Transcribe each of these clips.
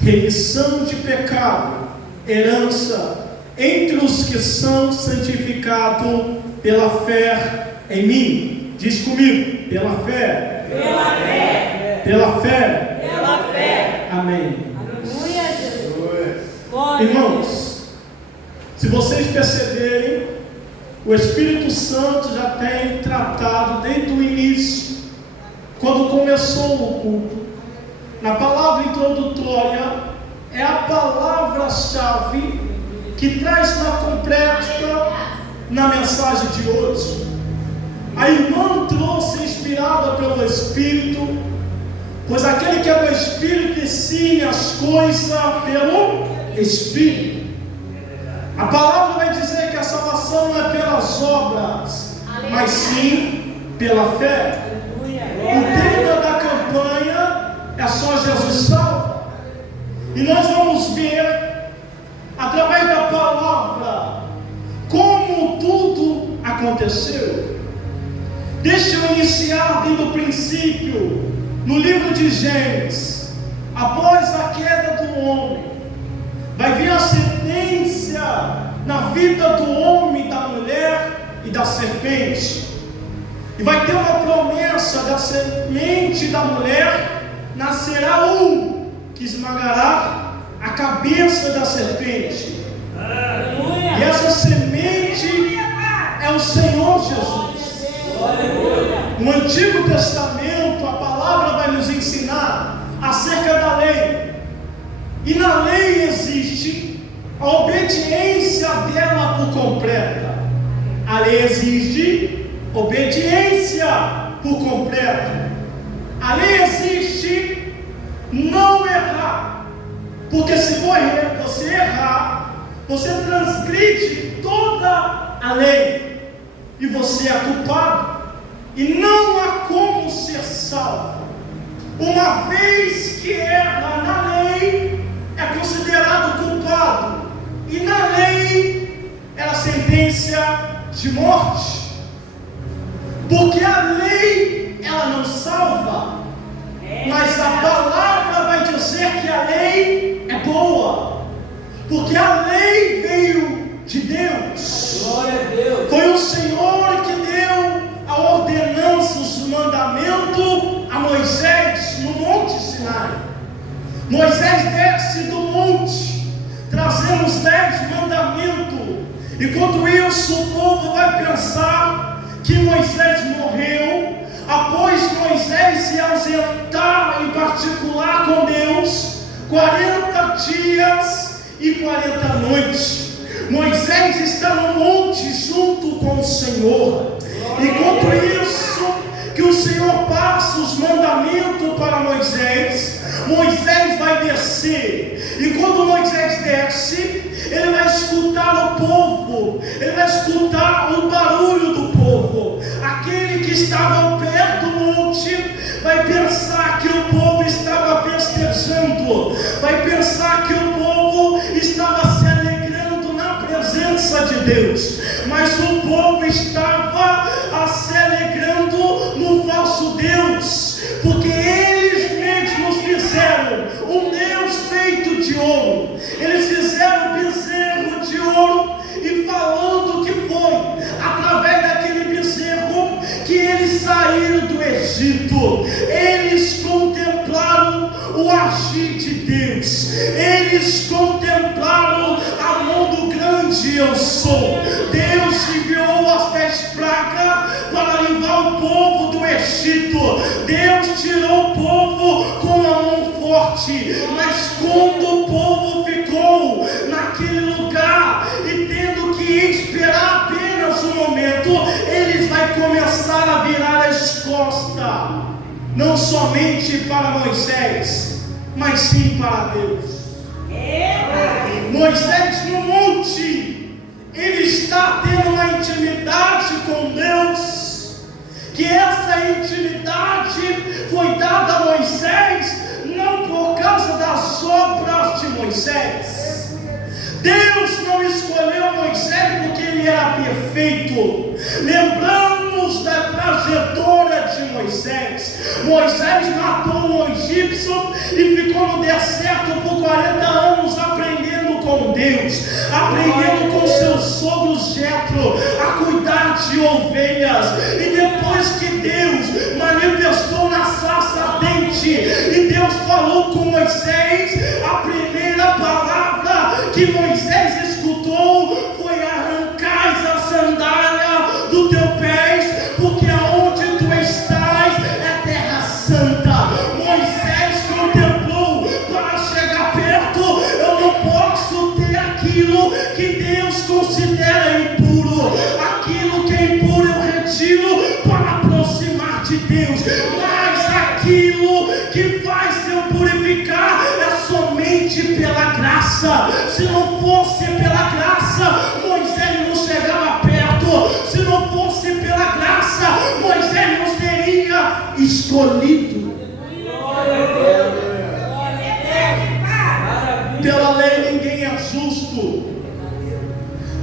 remissão de pecado, herança entre os que são santificados pela fé em mim. Diz comigo, pela fé. Pela fé. Pela fé. Pela fé. Amém. Aleluia, Jesus. Irmãos, se vocês perceberem, o Espírito Santo já tem tratado desde o início, quando começou o culto. Na palavra introdutória, é a palavra-chave que traz na completa na mensagem de hoje. A irmã trouxe inspirada pelo Espírito, pois aquele que é do Espírito ensine as coisas pelo Espírito. A palavra vai dizer que a salvação não é pelas obras, mas sim pela fé. O tema da campanha é só Jesus salva. E nós vamos ver, através da palavra, como tudo aconteceu. Deixa eu iniciar desde o princípio, no livro de Gênesis. Após a queda do homem, vai vir a sentença na vida do homem, da mulher e da serpente. E vai ter uma promessa da semente da mulher: nascerá um que esmagará a cabeça da serpente. E essa semente é o Senhor Jesus. No Antigo Testamento, a palavra vai nos ensinar acerca da lei. E na lei existe a obediência dela por completa. A lei exige obediência por completo. A lei existe não errar, porque se você errar, você transgride toda a lei e você é culpado, e não há como ser salvo. Uma vez que erra na lei, é considerado culpado, e na lei era sentença de morte, porque a lei ela não salva, mas a palavra vai dizer que a lei é boa, porque a lei veio de Deus. Glória a Deus. Foi o Senhor que deu a ordenança, os mandamentos a Moisés no Monte Sinai. Moisés desce do monte, trazendo os 10 mandamentos. Enquanto isso, o povo vai pensar que Moisés morreu, após Moisés se ausentar em particular com Deus 40 dias e 40 noites. Moisés está no monte junto com o Senhor. Enquanto isso, que o Senhor passa os mandamentos para Moisés, Moisés vai descer. E quando Moisés desce, ele vai escutar o povo, ele vai escutar o barulho do povo. Aquele que estava ao pé do monte vai pensar que o povo estava festejando, vai pensar que o povo estava se alegrando na presença de Deus, mas o povo estava se alegrando no falso Deus, porque eles mesmos fizeram um Deus feito de ouro. Eles fizeram um bezerro de ouro, e falando que foi através daquele bezerro que eles saíram do Egito. Eles contemplaram o agir de Deus, eles contemplaram a mão do grande eu sou. Deus enviou as 10 pragas para livrar o povo do Egito. Deus tirou o povo com a mão forte, mas quando o povo ficou naquele lugar e tendo que esperar apenas um momento, eles vão começar a virar as costas, não somente para Moisés, mas sim para Deus. Moisés no monte, ele está tendo uma intimidade com Deus, que essa intimidade foi dada a Moisés não por causa das obras de Moisés. Deus não escolheu Moisés porque ele era perfeito. Lembramos da trajetória de Moisés. Moisés matou um egípcio e ficou no deserto por 40 Deus, aprendendo com seu sogro Jetro a cuidar de ovelhas. E depois que Deus manifestou na sarça ardente e Deus falou com Moisés, a primeira palavra que Moisés escutou foi: arrancais a sandália do teu pés, porque aonde tu estás é terra santa. Moisés contemplou: para chegar perto eu não posso ter aquilo que Deus considera impuro. Aquilo que é impuro eu retiro para aproximar de Deus, mas aquilo que faz eu purificar é somente pela graça. Se não fosse pela graça, Moisés não chegava perto. Se não fosse pela graça, Moisés não teria escolhido. Pela lei ninguém é justo.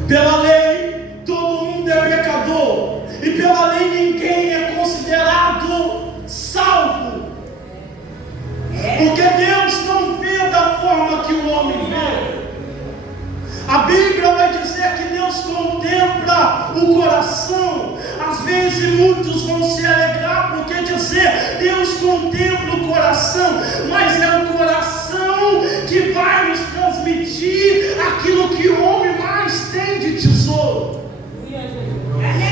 Pela lei todo mundo é pecador. E pela lei ninguém é considerado salvo. Porque Deus não vê da forma que o homem vê. A Bíblia vai dizer que Deus contempla o coração. Às vezes muitos vão se alegrar porque dizer Deus contempla o coração, mas é o coração que vai nos transmitir aquilo que o homem mais tem de tesouro.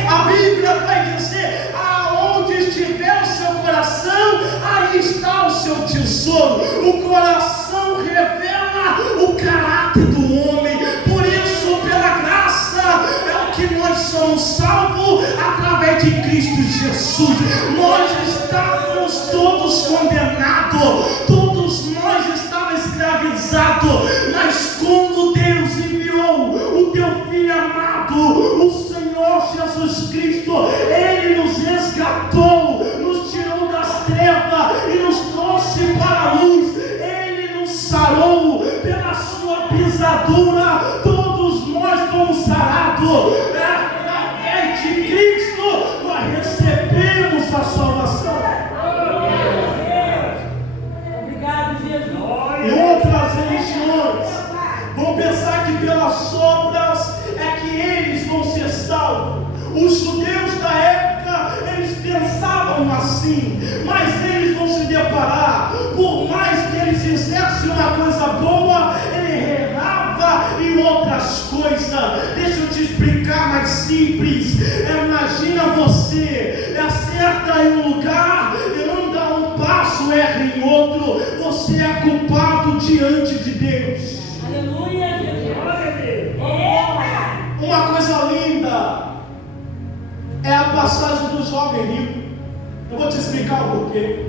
A Bíblia vai dizer: aonde estiver o seu coração, aí está o seu tesouro. O coração revela o caráter do homem. Por isso, pela graça, é o que nós somos salvos através de Cristo Jesus. Nós estávamos todos condenados, todos nós estávamos escravizados, mas quando Deus enviou o teu Filho amado, o Senhor Jesus Cristo, Ele nos resgatou, nos tirou das trevas e nos trouxe para a luz. Ele nos sarou, pela sua pisadura todos nós fomos sarados. Através de Cristo nós recebemos a salvação. Obrigado, Jesus. E outras religiões vão pensar que pelas obras é que eles vão ser salvos. Os judeus da época, eles pensavam assim, mas eles vão se deparar, por mais que eles fizessem uma coisa boa, ele errava em outras coisas. Deixa eu te explicar mais simples. Imagina você acerta em um lugar, anda um passo, erra em outro. Você é culpado diante de Deus. Aleluia, Jesus. Uma coisa linda é a passagem do jovem rico. Eu vou te explicar o porquê.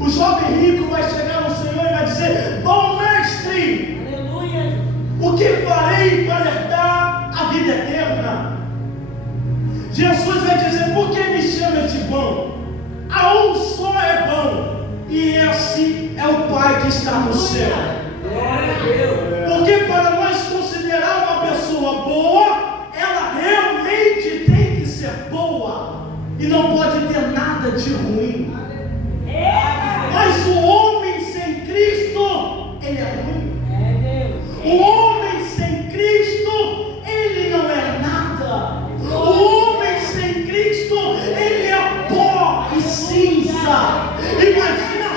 O jovem rico vai chegar no Senhor e vai dizer: bom mestre, Aleluia. o que farei para herdar a vida eterna? Jesus vai dizer: por que me chamas de bom? A um só é bom, e esse é o Pai que está no céu. Glória a Deus. Porque para nós considerar uma pessoa boa, ela realmente tem que ser boa e não pode ter nada de ruim. Mas o homem sem Cristo, ele é ruim. O homem sem Cristo, ele não é nada. O homem sem Cristo, ele é pó e cinza. Imagina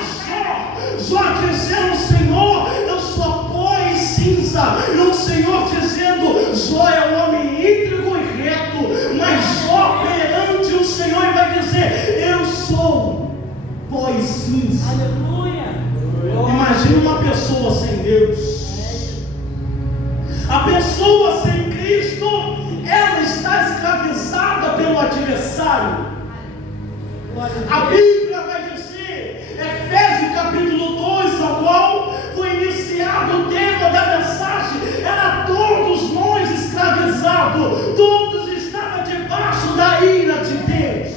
Jó dizendo: Senhor, eu sou pó e cinza. E o Senhor dizendo: Jó é um homem íntegro e reto. Mas Jó perante o Senhor vai dizer: eu sou pó e cinza. Aleluia. Imagina uma pessoa sem Deus. A pessoa sem Cristo, ela está escravizada pelo adversário. A Bíblia vai dizer, Efésios capítulo 2, ao qual foi iniciado o tema da mensagem, era todos nós escravizados, todos estavam debaixo da ira de Deus.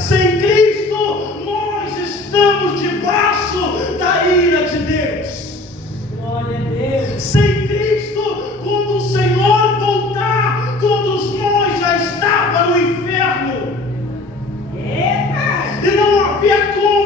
Sem Cristo, nós estamos debaixo da ira de Deus. Glória a Deus. Sem Cristo, quando o Senhor voltar, todos nós já estávamos no inferno. E não havia como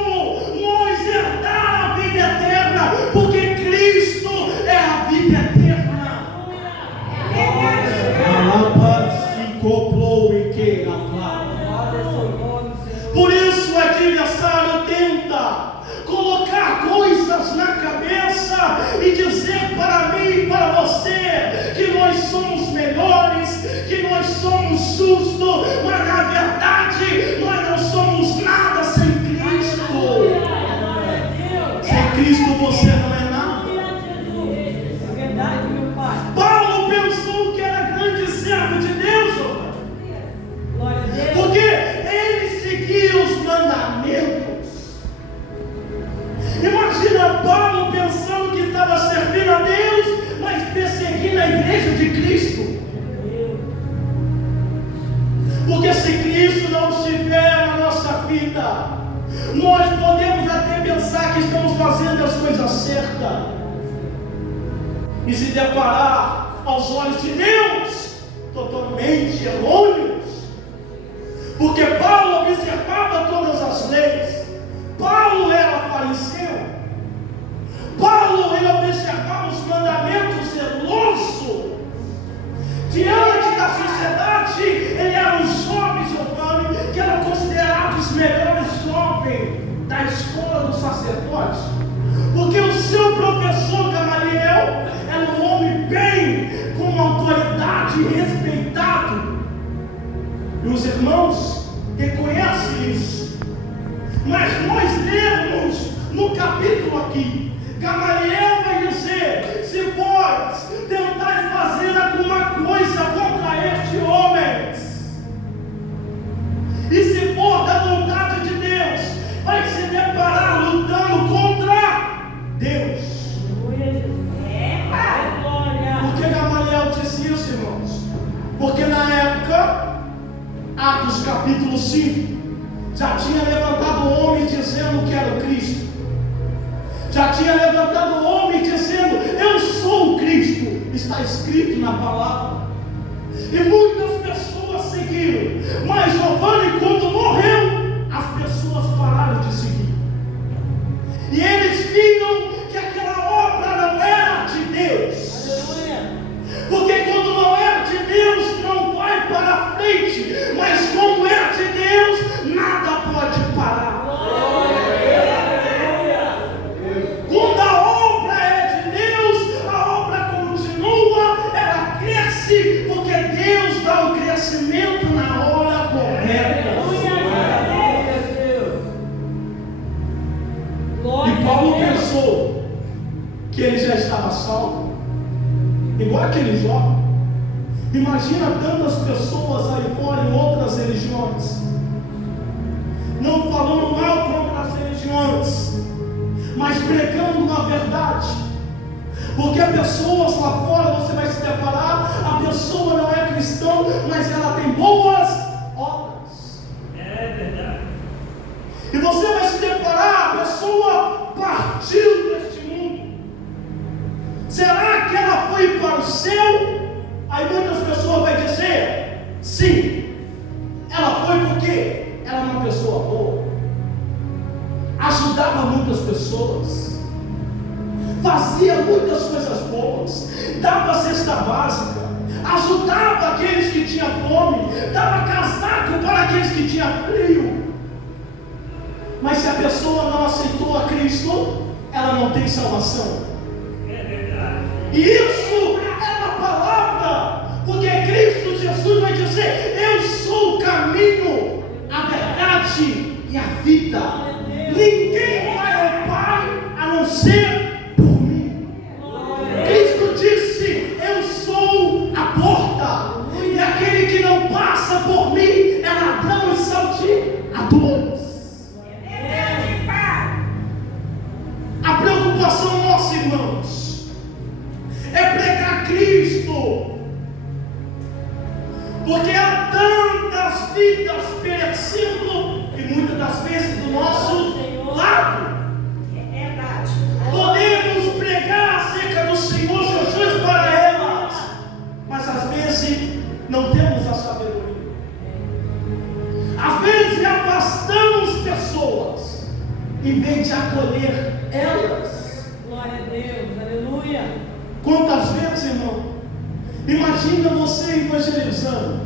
colocar coisas na cabeça e dizer para mim e para você que nós somos melhores, que nós somos justos, mas na verdade nós não somos nada sem Cristo. Sem Cristo você não é nada. É verdade, meu Pai. Paulo pensou que era grande servo de Deus, Glória a Deus. porque ele seguia os mandamentos. Imagina Paulo pensando que estava servindo a Deus, mas perseguindo a igreja de Cristo. Porque se Cristo não estiver na nossa vida, nós podemos até pensar que estamos fazendo as coisas certas e se deparar aos olhos de Deus totalmente errôneos. Porque Paulo observava todas as leis. Paulo era fariseu. Paulo ele observava os mandamentos zeloso. Diante da sociedade, ele era um jovem Giovanni, que era considerado os melhores jovens da escola dos sacerdotes. Porque o seu professor Gamaliel era um homem bem, com autoridade e respeitado. E os irmãos reconhecem isso. Mas nós lemos no capítulo aqui, Gamaliel vai dizer: se vós tentais fazer alguma coisa contra este homem, e se for da vontade de Deus, vai se deparar lutando contra Deus. Por que Gamaliel disse isso, irmãos? Porque na época, Atos capítulo 5, já tinha levantado homens dizendo que era o Cristo. Já tinha levantado homem dizendo: eu sou o Cristo. Está escrito na palavra. E muitas pessoas seguiram. Mas Giovanni, quando morreu, as pessoas pararam de seguir. E eles viram que aquela obra não era de Deus. Aleluia. Porque quando não é de Deus, não vai para frente. Mas quando é de Deus, nada pode parar. Quando a obra é de Deus, a obra continua, ela cresce, porque Deus dá o crescimento na hora correta. E Paulo pensou que ele já estava salvo, igual aquele jovem. Imagina tantas pessoas aí fora em outras religiões, não falando mal contra as religiões, mas pregando na verdade. Porque pessoas lá fora você vai se deparar, a pessoa não é cristã, mas ela tem boas obras. É verdade. E você vai se deparar, a pessoa partiu deste mundo. Será que ela foi para o céu? Aí muitas pessoas vão dizer: sim, ela foi porque ela é uma pessoa boa, ajudava muitas pessoas, fazia muitas coisas boas, dava cesta básica, ajudava aqueles que tinham fome, dava casaco para aqueles que tinham frio. Mas se a pessoa não aceitou a Cristo, ela não tem salvação. É verdade. E isso é uma palavra, porque Cristo Jesus vai dizer: eu sou o caminho, a verdade e a vida. Ninguém vai ao Pai a não ser por mim. Cristo disse: eu sou a porta, e aquele que não passa por mim é ladrão e salteador. A preocupação nossa, irmãos, é pregar Cristo, porque há tantas vidas perecendo, e muitas das vezes do nosso lado. Podemos pregar acerca do Senhor Jesus para elas, mas às vezes não temos a sabedoria. Às vezes afastamos pessoas em vez de acolher elas. Glória a Deus, aleluia. Quantas vezes, irmão, imagina você evangelizando,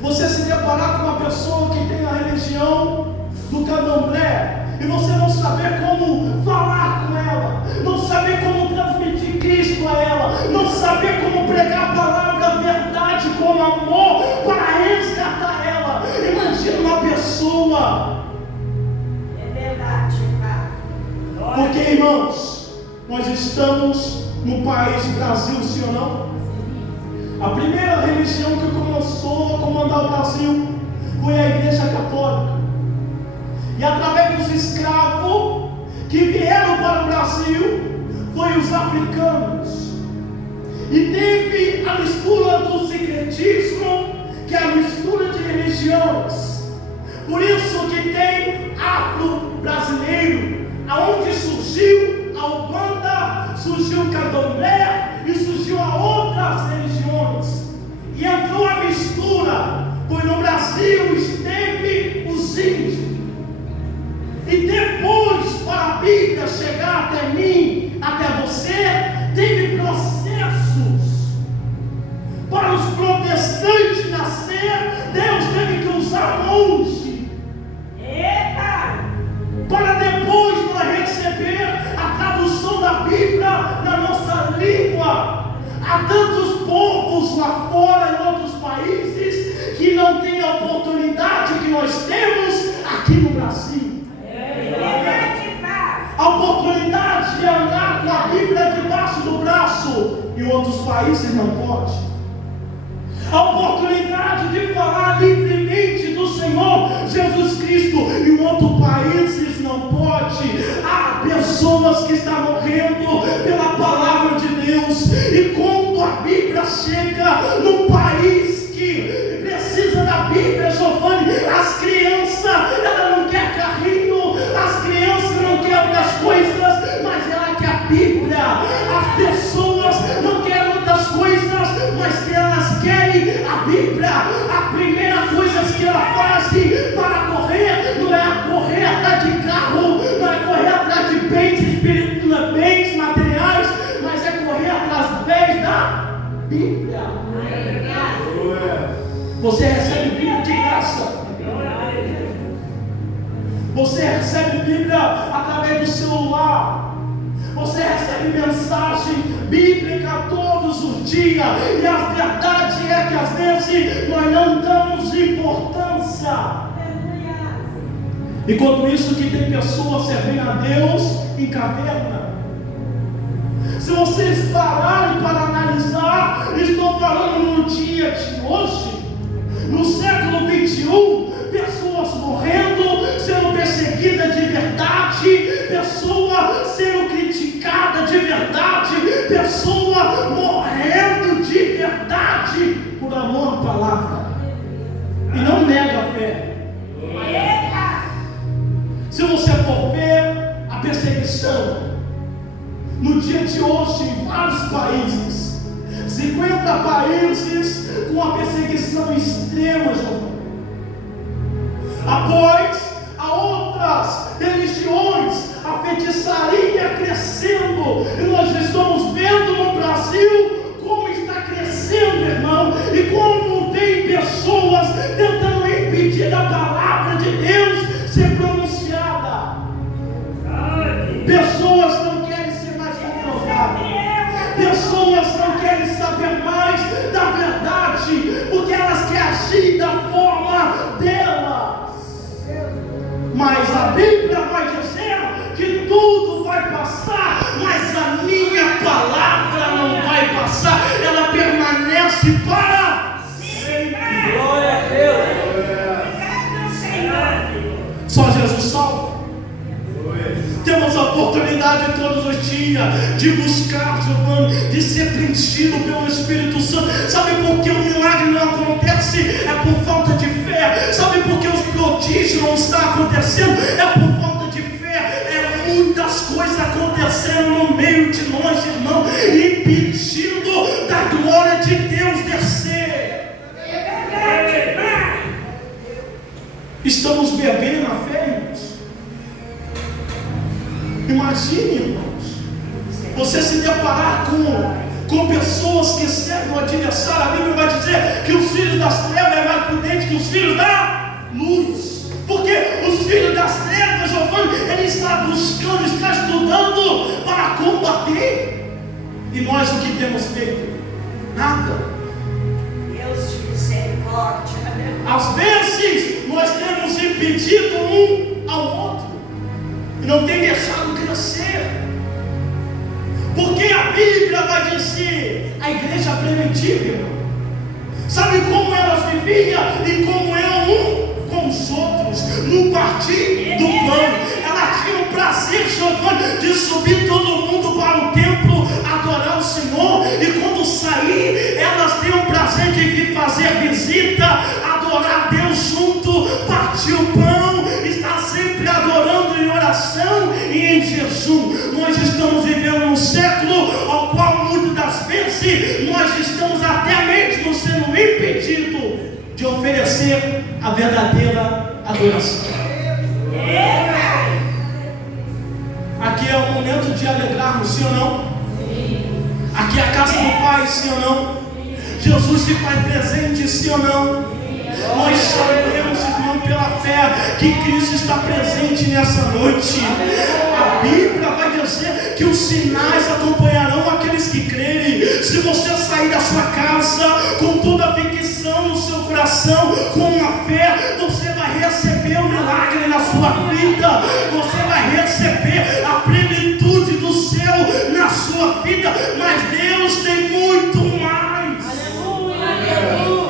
você se deparar com uma pessoa que tem a religião do candomblé, e você não saber como falar com ela, não saber como transmitir Cristo a ela, não saber como pregar a palavra, a verdade com amor para resgatar ela. Imagina uma pessoa. É verdade, Pai. Porque, irmãos, nós estamos no país Brasil, sim ou não? A primeira religião que começou a comandar o Brasil foi a Igreja Católica. E através dos escravos que vieram para o Brasil, foi os africanos. E teve a mistura do secretismo, que é a mistura de religiões. Por isso que tem afro-brasileiro, aonde surgiu a Umbanda, surgiu o Candomblé e surgiu a outras religiões. E entrou a mistura, pois no Brasil esteve os índios. E depois, para a Bíblia chegar até mim, até você, teve processos. Para os protestantes nascer, Deus teve que usar monge. Eita! Para depois nós receber a tradução da Bíblia na nossa língua. Há tantos povos lá fora, em outros países, que não têm a oportunidade que nós temos aqui no Brasil. A oportunidade de andar com a Bíblia debaixo do braço, em outros países não pode. A oportunidade de falar livremente do Senhor Jesus Cristo, em outros países não pode. Há pessoas que estão morrendo pela palavra de Deus, e quando a Bíblia chega num país que precisa da Bíblia, Giovanni, as crianças, ela não quer carrinho, as crianças não querem outras coisas, mas ela quer a Bíblia. As pessoas não querem outras coisas, mas elas querem a Bíblia. A primeira coisa que ela faz para correr não é correr atrás de carro, não é correr atrás de bens espirituais, bens materiais, mas é correr atrás da Bíblia. Você recebe Bíblia de graça. Você recebe Bíblia através do celular. Você recebe mensagem bíblica todos os dias. E a verdade é que às vezes nós não damos importância. Enquanto isso que tem pessoas servindo a Deus em caverna. Se vocês pararem para analisar, estou falando no dia de hoje, no século 21, pessoas morrendo, sendo perseguidas de verdade, pessoa sendo criticada de verdade, pessoa morrendo de verdade por amor à palavra e não nega a fé. Se você for ver a perseguição no dia de hoje em vários países, 50 países com a perseguição extrema, Giovanni. Após a outras religiões, a feitiçaria crescendo, e nós estamos vendo no Brasil como está crescendo, irmão, e como tem pessoas tentando impedir a palavra de Deus ser pronunciada. Pessoas não querem ser mais confrontadas. Pessoas não querem saber mais da verdade, porque elas querem agir da forma delas. Mas a Bíblia vai dizer que tudo vai passar, mas a minha palavra não vai passar, ela permanece para sempre. Glória a Deus. Só Jesus salva. Temos a oportunidade todos os dias de buscar, Giovanni, de ser preenchido pelo Espírito Santo. Sabe por que o milagre não acontece? É por falta de fé. Sabe por que os prodígios não estão acontecendo? É por falta de fé. É muitas coisas acontecendo no meio de nós, irmão, impedindo da glória de Deus descer. Estamos bebendo a fé, irmãos. Imagine, irmãos, você se deparar com pessoas que servem o adversário. A Bíblia vai dizer que os filhos das trevas é mais prudente que os filhos da luz. Porque os filhos das trevas, Giovanni, Giovanni, ele está buscando, está estudando para combater. E nós o que temos feito? Nada. Deus de misericórdia. Às vezes nós temos impedido um ao outro e não tem deixado crescer. Porque a Bíblia vai dizer, a igreja primitiva, irmão, sabe como elas viviam e como eram um com os outros, no partir do pão. Elas tinham o prazer, Giovanni, de subir todo mundo para o templo, adorar o Senhor, e quando sair, elas têm o prazer de vir fazer visita, adorar a Deus junto, partir o pão, estar sempre adorando em oração e em jejum. Nós estamos vivendo um século ao qual muitas das vezes nós estamos até mesmo sendo impedidos de oferecer a verdadeira adoração. Aqui é o momento de alegrarmos, sim ou não? Aqui é a casa do Pai, sim ou não? Jesus se faz presente, sim ou não? Nós sabemos, irmão, pela fé, que Cristo está presente nessa noite. A Bíblia vai dizer que os sinais acompanharão aqueles que crerem. Se você sair da sua casa com toda a convicção no seu coração, com a fé, você vai receber um milagre na sua vida. Você vai receber a plenitude do céu na sua vida. Mas Deus tem muito mais. Aleluia.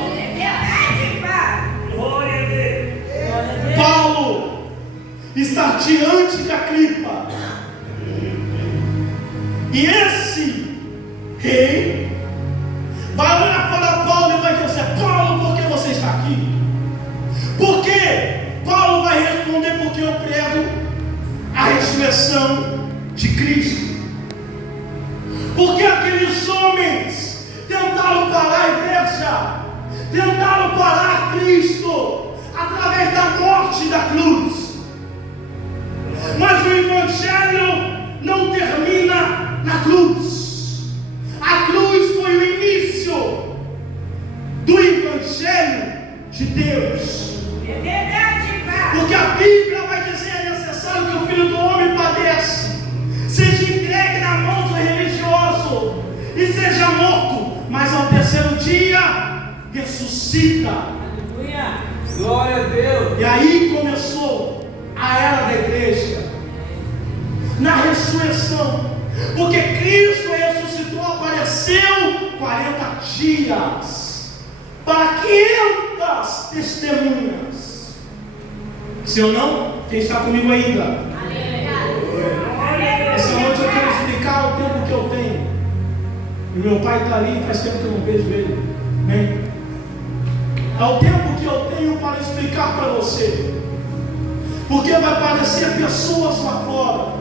Paulo está diante da clipa, e esse rei vai olhar para Paulo e vai dizer: Paulo, por que você está aqui? Porque Paulo vai responder: porque eu prego a ressurreição de Cristo. Porque aqueles homens tentaram parar a igreja, tentaram parar Cristo através da morte da cruz. Mas o Evangelho não termina na cruz. A cruz foi o início do Evangelho de Deus. É verdade, Pai. Porque a Bíblia vai dizer: é necessário que o Filho do Homem padeça, seja entregue na mão do religioso e seja morto, mas ao terceiro dia ressuscita. Aleluia. Glória a Deus. E aí começou a era da igreja, na ressurreição, porque Cristo ressuscitou, apareceu 40 dias para 500 testemunhas. Se ou não, quem está comigo ainda? Essa noite eu quero explicar o tempo que eu tenho. E meu pai está ali, faz tempo que eu não vejo ele. Amém? É o tempo que eu tenho para explicar para você. Porque vai aparecer pessoas lá fora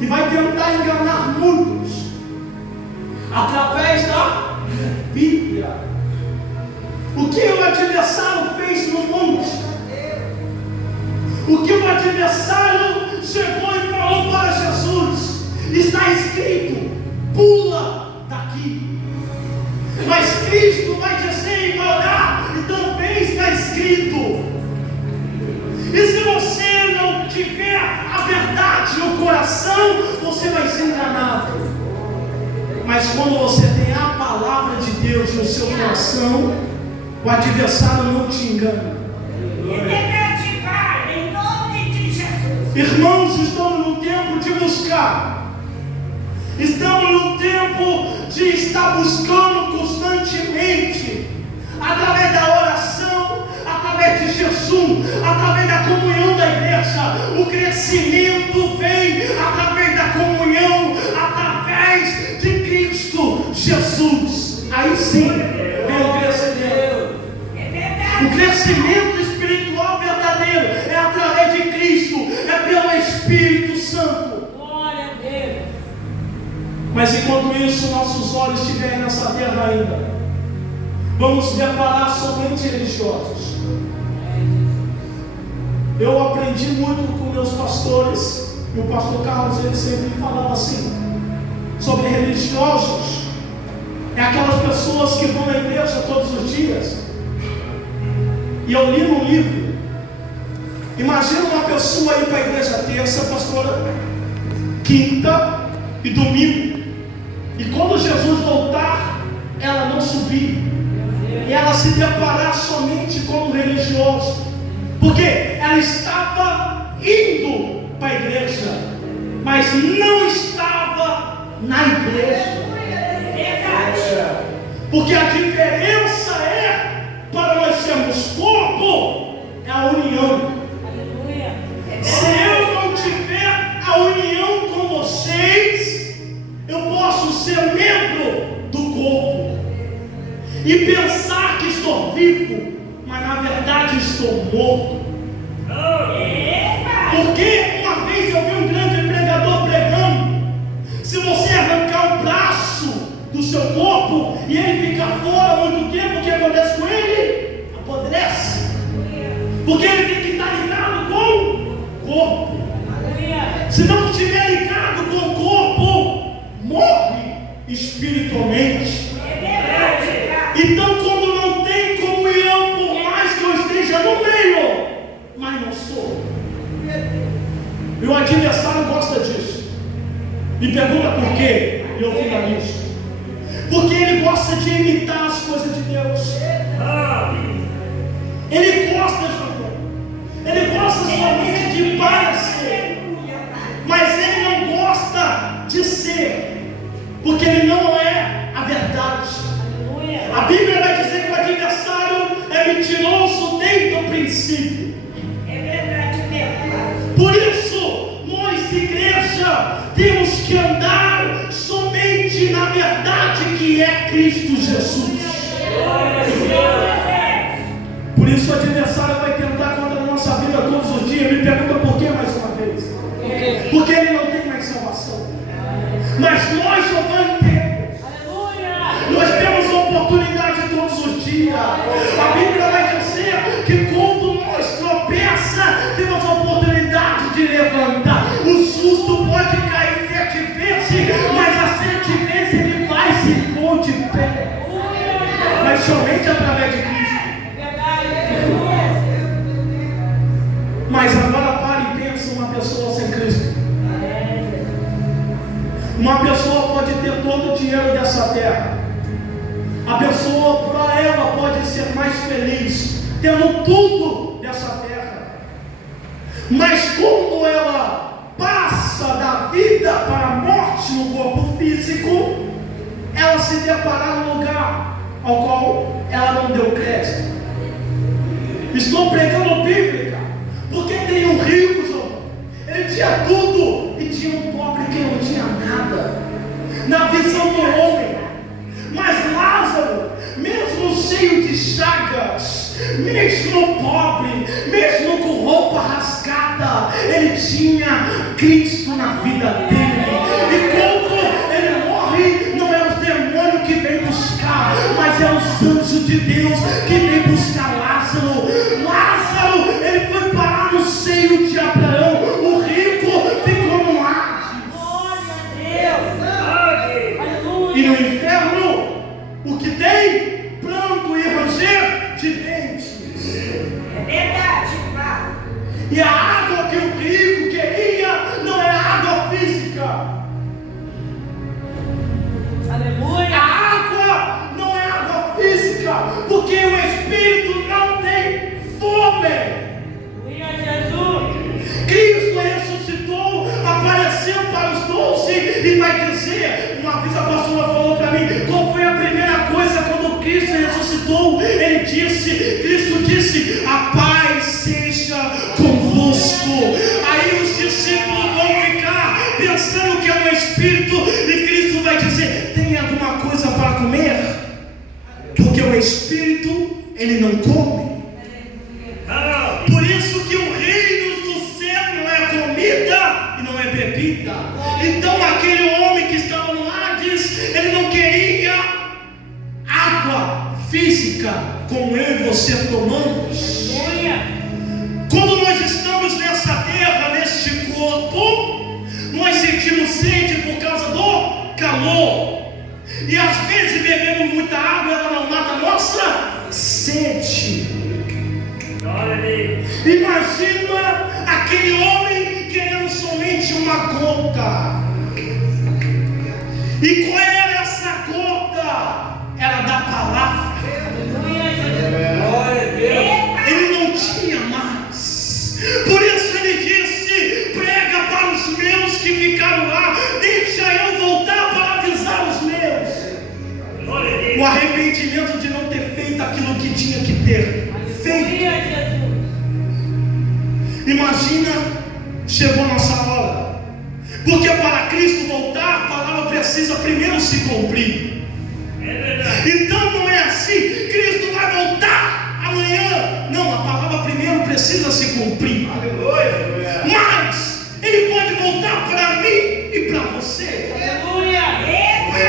e vai tentar enganar muitos através da Bíblia. O que o adversário fez no monte? O que o adversário chegou e falou para Jesus? Está escrito: pula daqui. Mas Cristo vai dizer e vai olhar, e também está escrito. E se você não tiver a verdade no coração, você vai ser enganado. Mas quando você tem a palavra de Deus no seu coração, o adversário não te engana. É verdade, Pai. Em nome de Jesus. Irmãos, estamos no tempo de buscar. Estamos no tempo de estar buscando constantemente, através da oração, através de jejum, através da comunhão da igreja. O crescimento vem através da comunhão, através de Cristo Jesus. Aí sim vem o crescimento. É verdade. O crescimento espiritual verdadeiro é através de Cristo, é pelo Espírito Santo. Glória a Deus. Mas enquanto isso, nossos olhos estiverem nessa terra ainda, vamos deparar somente religiosos. Eu aprendi muito com meus pastores, e o pastor Carlos, ele sempre falava assim, sobre religiosos. É aquelas pessoas que vão na igreja todos os dias. E eu li num livro Imagina uma pessoa ir para a igreja terça, pastora, quinta e domingo, e quando Jesus voltar, ela não subir, e ela se deparar somente como religioso, porque ela estava indo para a igreja, mas não estava na igreja. Porque a diferença para nós sermos corpo, é a união. Aleluia. Se eu não tiver a união com vocês, eu posso ser membro do corpo e pensar que estou vivo, mas na verdade estou morto. Porque uma vez eu vi um grande pregador pregando: se você arrancar o braço do seu corpo e ele ficar fora muito tempo, o que acontece com ele? Apodrece. Porque ele tem que estar ligado com o corpo. Se não estiver ligado com o corpo, morre espiritualmente. Então, quando não tem comunhão, por mais que eu esteja no meio, mas não sou, e o adversário gosta disso. Me pergunta por quê? E eu finalizo. Porque ele gosta de imitar as coisas de Deus. Ele gosta, João. Ele gosta somente de parecer, mas ele não gosta de ser, porque ele não é a verdade. A Bíblia vai dizer que o adversário é mentiroso desde o princípio. Por isso, nós, igreja, temos que andar somente na verdade que é Cristo Jesus. Por isso o adversário vai tentar contra a nossa vida todos os dias. Me pergunta por que mais uma vez? Porque ele não tem mais salvação. Mas nós, Giovanni, temos. Nós temos a oportunidade todos os dias. A Bíblia vai dizer que quando nós tropeça, temos a oportunidade de levantar. O justo pode cair 7 vezes, mas as 7 vezes ele vai se pôr de pé. Mas somente através de Cristo. Mas agora pare e pense uma pessoa sem Cristo. Uma pessoa pode ter todo o dinheiro dessa terra. A pessoa, para ela, pode ser mais feliz tendo tudo dessa terra. Mas quando ela passa da vida para a morte no corpo físico, ela se deparar no lugar ao qual ela não deu crédito. Estou pregando Bíblia, porque tem um rico, João. Ele tinha tudo e tinha um pobre que não tinha nada, na visão do homem. Mas Lázaro, mesmo cheio de chagas, mesmo pobre, mesmo com roupa rasgada, ele tinha Cristo na vida dele. E quando ele morre, não é os demônios que vêm buscar, mas é os anjos de Deus que vêm buscar Lázaro. Lázaro, ele foi parar no seio de Abraão. O rico ficou no Hades. E no inferno, o que tem? Pranto e ranger de dentes. E a água que o rico queria não é água física. Aleluia. A água não é água física, porque o Espírito não tem fome. Aleluia, Jesus. Cristo ressuscitou, apareceu para os 12 e vai dizer, uma vez a pastora falou para mim, qual foi a primeira coisa quando Cristo ressuscitou? Ele disse, Cristo disse, a paz seja convosco. Aí os discípulos vão ficar pensando que é um Espírito, e Cristo vai dizer, tem alguma coisa para comer? Porque o Espírito, ele não come. Por isso que o reino do céu não é comida e não é bebida. Então aquele homem que estava no Hades, ele não queria água física como eu e você tomamos. Quando nós estamos nessa terra, neste corpo, nós sentimos sede por causa do calor. E às vezes bebemos muita água, ela não mata a nossa sede. Imagina aquele homem querendo somente uma gota. E qual era essa gota? Era da palavra. Ele não tinha mais. Por isso ele disse: prega para os meus que ficaram lá, deixa eu voltar para avisar os meus. O arrependimento de não ter feito aquilo que tinha que ter feito. Imagina, chegou nossa hora. Porque para Cristo voltar, a palavra precisa primeiro se cumprir. Então não é assim: Cristo vai voltar amanhã. Não, a palavra primeiro precisa se cumprir. Mas Ele pode voltar para mim e para você.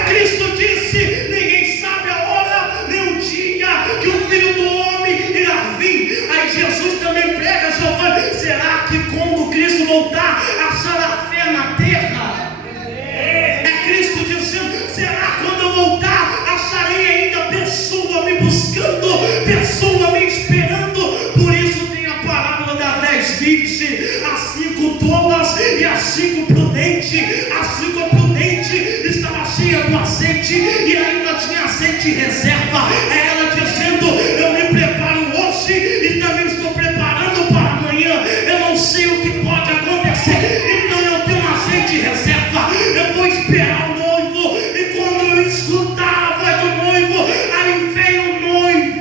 Cristo disse: ninguém sabe a hora nem o dia que o Filho do Homem irá vir. Aí Jesus também prega, Giovanni: será que quando Cristo voltar achará fé na terra? É Cristo dizendo: será quando eu voltar acharei ainda pessoa me buscando, pessoa me esperando? Por isso tem a parábola das 10 virgens, as 5 tolas e as 5 prudentes. As 5 prudentes estava cheia do azeite e ainda tinha azeite em reserva. É ela dizendo: eu me preparo hoje e também estou preparando para amanhã. Eu não sei o que pode acontecer, então eu tenho azeite em reserva. Eu vou esperar o noivo, e quando eu escutar a voz do noivo, aí vem o noivo.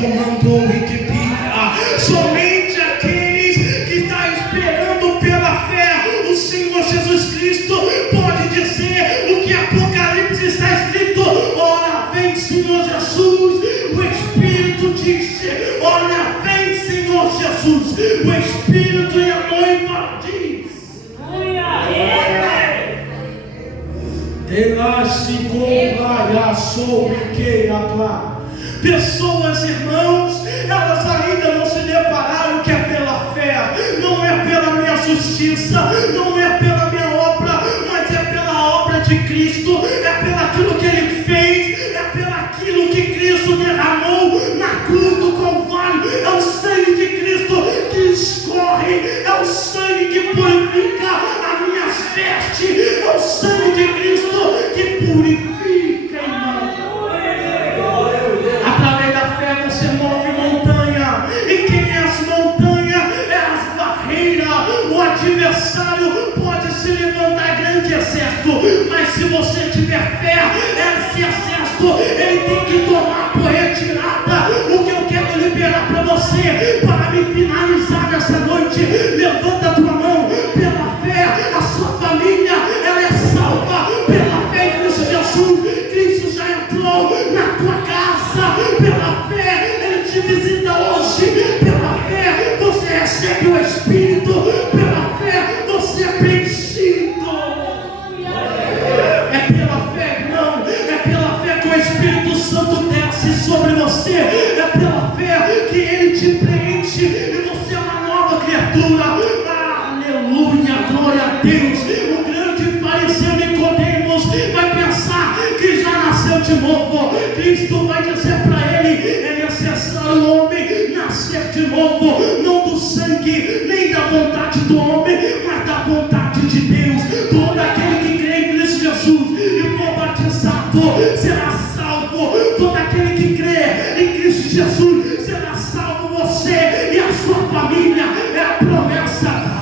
Comandou e que pica. Somente aqueles que estão esperando pela fé o Senhor Jesus Cristo pode dizer o que Apocalipse está escrito: ora vem Senhor Jesus. O Espírito disse: olha vem Senhor Jesus. O Espírito e a noiva diz: pessoas, irmãos, elas ainda não se depararam que é pela fé, não é pela minha justiça, não é pela minha obra, mas é pela obra de Cristo, é pelaquilo que Ele fez, é pelaquilo que Cristo derramou na cruz do Calvário. É o sangue de Cristo que escorre, é o sangue que purifica as minhas vestes, é o sangue de Cristo que purifica, irmão. Através da fé você move montanha. E quem é as montanhas? É as barreiras. O adversário pode se levantar grande exército, mas se você tiver fé, esse exército ele tem que tomar por retirada. O que eu quero liberar para você, para me finalizar nessa noite: levanta a tua mão. Pela fé, a sua família ela é salva. Pela fé em Cristo Jesus, Cristo já entrou na tua casa. Pela fé, Ele te visita hoje. Pela fé, você recebe o Espírito. Pela fé, você é preenchido. É pela fé, não. É pela fé que o Espírito Santo desce sobre você. É pela fé que Ele te preenche e você é uma nova criatura. Aleluia, glória a Deus. O grande fariseu Nicodemos vai pensar que já nasceu de novo. Cristo vai dizer para ele: é necessário o homem nascer de novo, não do sangue, nem da vontade do homem, mas da vontade de Deus. Todo aquele que crê em Cristo Jesus e for batizado será salvo. Todo aquele que crê em Cristo Jesus será salvo. Você e a sua família. É a promessa.